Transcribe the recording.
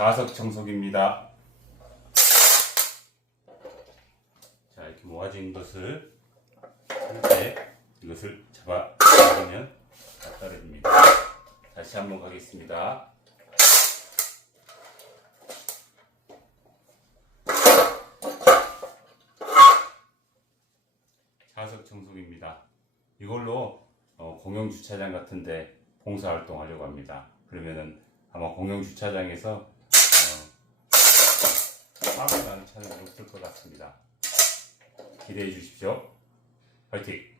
자석 청소기입니다. 자, 이렇게 모아진 것을 이렇게 이것을 잡아 당기면 다 떨어집니다. 다시 한번 가겠습니다. 자석 청소기입니다. 이걸로 공영 주차장 같은데 봉사활동 하려고 합니다. 그러면은 아마 공영 주차장에서 사고 나는 차는 없을 것 같습니다. 기대해 주십시오. 화이팅!